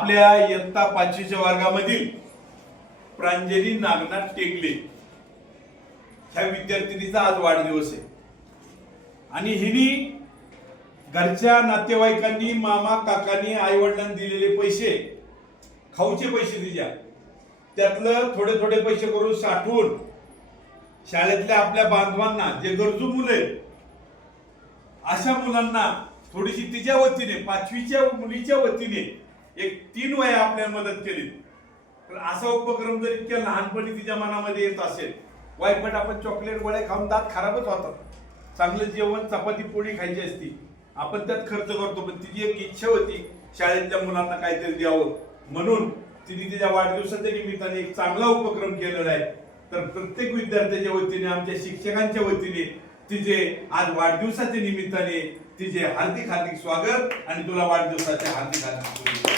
आपल्या इयत्ता पाचवीच्या वर्गामधील प्रांजली नागनाथ टेकले. ह्या विद्यार्थिनीचा आज वाढदिवस आहे. आणि हिनी घरच्या नातेवाईकांनी मामा काकांनी आईवडिलांनी दिलेले पैसे खाऊचे पैसे तिच्या त्यातलं थोडे थोडे पैसे करून साठवून शाळेतल्या आपल्या बांधवांना जे गरजू मुले आहेत, अशा मुलांना थोडीशी तिच्या वतीने पाचवीच्या मुलीच्या वतीने एक तीन वया आपल्याला मदत केली. तर असा उपक्रम जर इतक्या लहानपणी तिच्या मनामध्ये येत असेल वायपट आपण चॉकलेट गोळ्या खाऊन दात खराबच होतात. चांगलं जेवण चपाती पोळी खायची असती. आपण त्यात खर्च करतो पण तिची एक इच्छा होती शाळेतल्या मुलांना काहीतरी द्यावं. म्हणून तिने तिच्या वाढदिवसाच्या निमित्ताने एक चांगला उपक्रम केलेला आहे. तर प्रत्येक विद्यार्थ्याच्या वतीने आमच्या शिक्षकांच्या वतीने तिचे आज वाढदिवसाच्या निमित्ताने तिचे हार्दिक हार्दिक स्वागत आणि तुला वाढदिवसाच्या हार्दिक हार्दिक